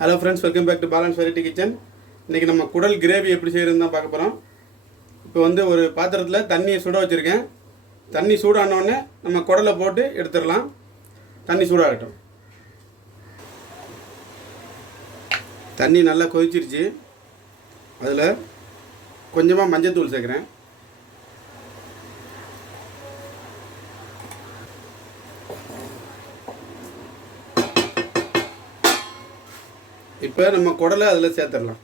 Hello friends welcome back to Balance Variety Kitchen இன்றைக்கி நம்ம குடல் கிரேவி எப்படி செய்கிறதுன்னு தான் பார்க்க போகிறோம் இப்போ வந்து ஒரு பாத்திரத்தில் தண்ணியை சுட வச்சுருக்கேன். தண்ணி சூடானோடனே நம்ம குடலை போட்டு எடுத்துடலாம். தண்ணி சூடாகட்டும். தண்ணி நல்லா கொதிச்சிருச்சு. அதில் கொஞ்சமாக மஞ்சத்தூள் சேர்க்குறேன். இப்போ நம்ம குடலை அதில் சேர்த்துடலாம்.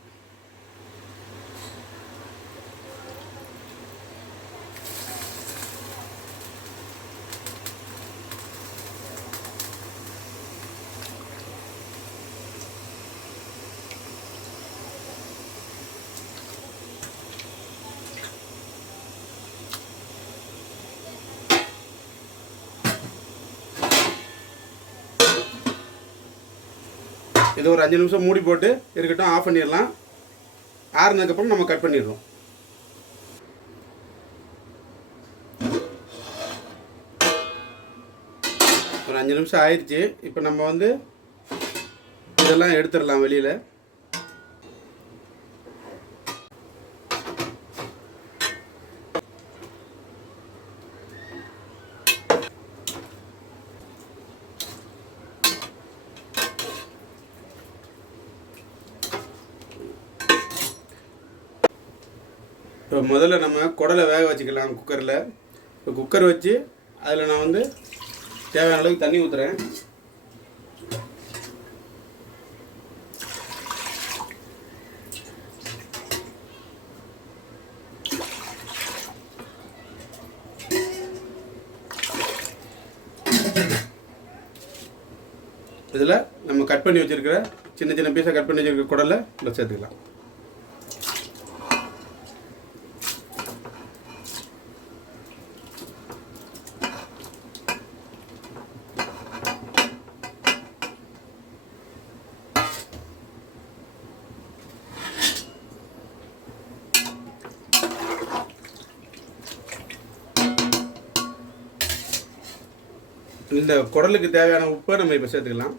இது ஒரு அஞ்சு நிமிஷம் மூடி போட்டு இருக்கட்டும் ஆஃப் பண்ணிடலாம். ஆறுனதுக்கப்புறம் நம்ம கட் பண்ணிடுறோம். ஒரு அஞ்சு நிமிஷம் ஆயிடுச்சு. இப்போ நம்ம வந்து இதெல்லாம் எடுத்துடலாம் வெளியில். இப்போ முதல்ல நம்ம குடலை வேக வச்சுக்கலாம் குக்கரில். இப்போ குக்கர் வச்சு அதில் நான் வந்து தேவையான அளவுக்கு தண்ணி ஊற்றுறேன் இதில் நம்ம கட் பண்ணி வச்சுருக்கிற சின்ன சின்ன பீஸாக கட் பண்ணி வச்சுருக்கிற குடலை இதில் சேர்த்துக்கலாம். இந்த குடலுக்கு தேவையான உப்பை நம்ம இப்போ சேர்த்துக்கலாம்.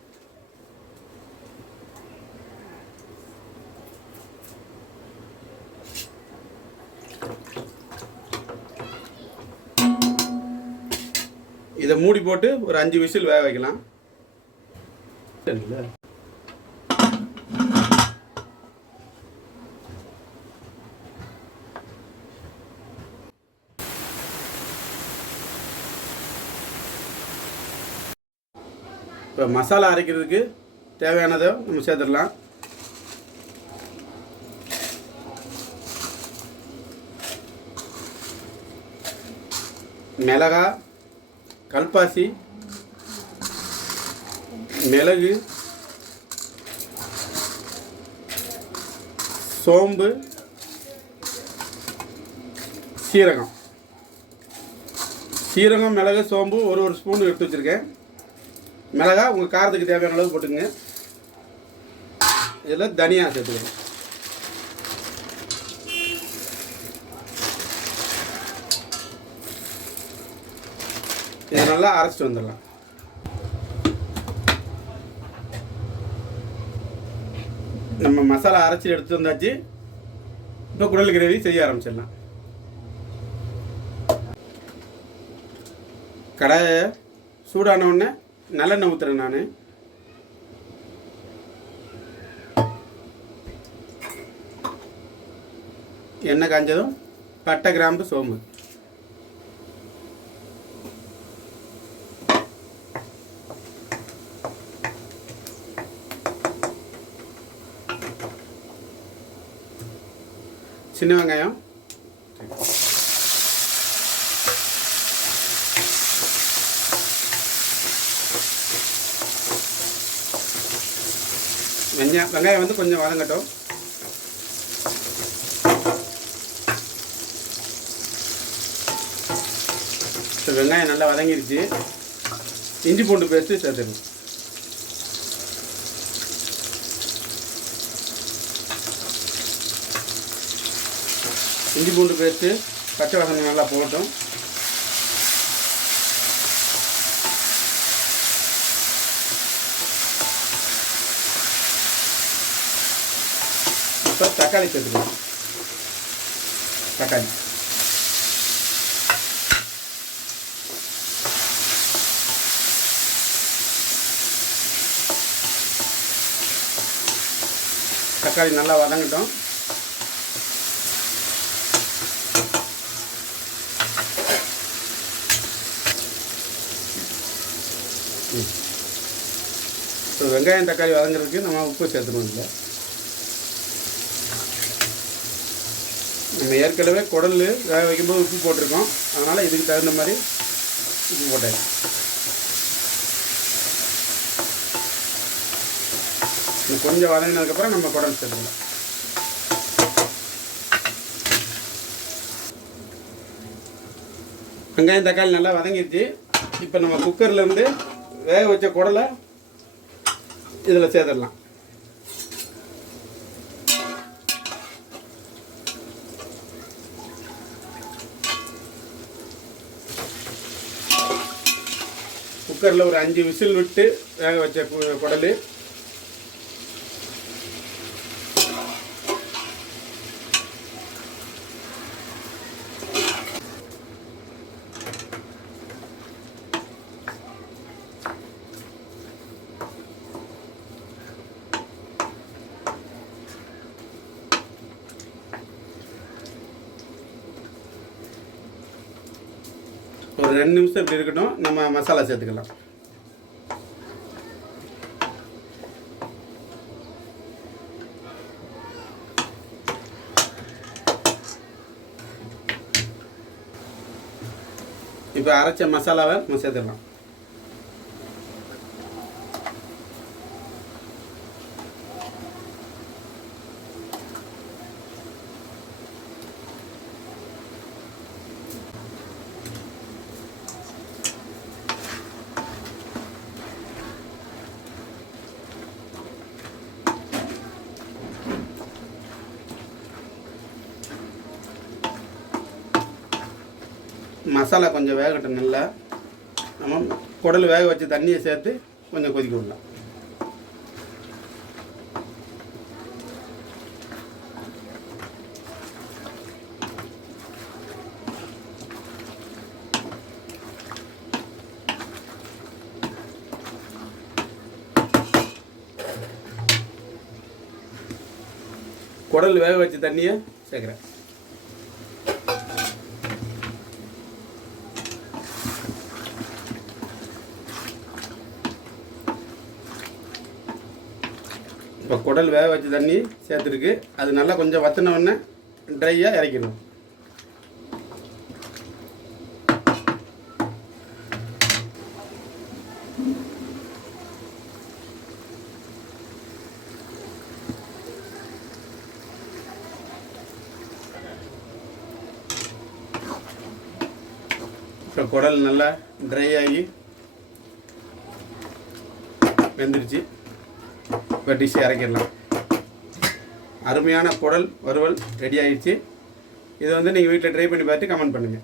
இதை மூடி போட்டு ஒரு அஞ்சு விசில் வேக வைக்கலாம். இப்போ மசாலா அரைக்கிறதுக்கு தேவையானதை நம்ம சேர்த்துடலாம். மிளகா கல்பாசி மிளகு சோம்பு சீரகம். சீரகம் மிளகு சோம்பு ஒரு ஒரு ஸ்பூன் எடுத்து வச்சுருக்கேன். மிளகா உங்கள் காரத்துக்கு தேவையான அளவு போட்டுக்கோங்க. இதில் தனியாக சேர்த்துக்கணும். இதை நல்லா அரைச்சிட்டு வந்துடலாம். நம்ம மசாலா அரைச்சி எடுத்து வந்தாச்சு. இப்போ குடல் கிரேவி செய்ய ஆரம்பிச்சிடலாம். கடாயை சூடான உடனே நல்லெண்ணெய் ஊற்றுறேன் நான். எண்ணெய் காஞ்சதும் பட்டை கிராம்பு சோம்பு. சின்ன வெங்காயம். வெங்காயம் வெங்காயம் வந்து கொஞ்சம் வதங்கட்டும். ஸோ வெங்காயம் நல்லா வதங்கிருச்சு. இஞ்சி பூண்டு பேஸ்ட்டு சேர்த்துக்கணும் இஞ்சி பூண்டு பேஸ்ட்டு பச்சை வாசனை நல்லா போகட்டும். இப்போ தக்காளி சேர்த்துக்கலாம் தக்காளி. தக்காளி நல்லா வதங்கட்டும். இப்போ வெங்காயம் தக்காளி வதங்குறதுக்கு நம்ம உப்பு சேர்த்துக்கணும் இல்லை நம்ம ஏற்கனவே குடல் வேக வைக்கும்போது உப்பு போட்டிருக்கோம். அதனால் இதுக்கு தகுந்த மாதிரி உப்பு போட்டேன் இது கொஞ்சம் வதங்கினதுக்கப்புறம் நம்ம குடல் சேர்த்துக்கலாம். வெங்காயம் தக்காளி நல்லா வதங்கிடுச்சு இப்போ நம்ம குக்கர்லேருந்து வேக வச்ச குடலை இதில் சேர்த்துடலாம். குக்கரில் ஒரு அஞ்சு விசில் விட்டு வேக வச்ச கு- குடல். ஒரு ரெண்டு நிமிஷம் இப்படி இருக்கட்டும். நம்ம மசாலா சேர்த்துக்கலாம். இப்போ அரைச்ச மசாலாவை நம்ம சேர்த்துக்கலாம். மசாலா கொஞ்சம் வேகட்டும் நல்லா. நம்ம குடல் வேக வச்ச தண்ணியை சேர்த்து கொஞ்சம் கொதிக்க விடலாம். குடல் வேக வச்ச தண்ணியை சேர்க்குறேன். இப்போ குடல் வேக வச்ச தண்ணி சேர்த்துருக்கு. அது நல்லா கொஞ்சம் வத்தின உடனே ட்ரையாக இறக்கிடணும். இப்போ குடல் நல்லா ட்ரை ஆகி வெந்துருச்சு. இப்போ டிஷ்ஷை இறக்கிடலாம் அருமையான குடல் வறுவல் ரெடி ஆகிடுச்சு இதை வந்து நீங்கள் வீட்டில் ட்ரை பண்ணி பார்த்து கமெண்ட் பண்ணுங்கள்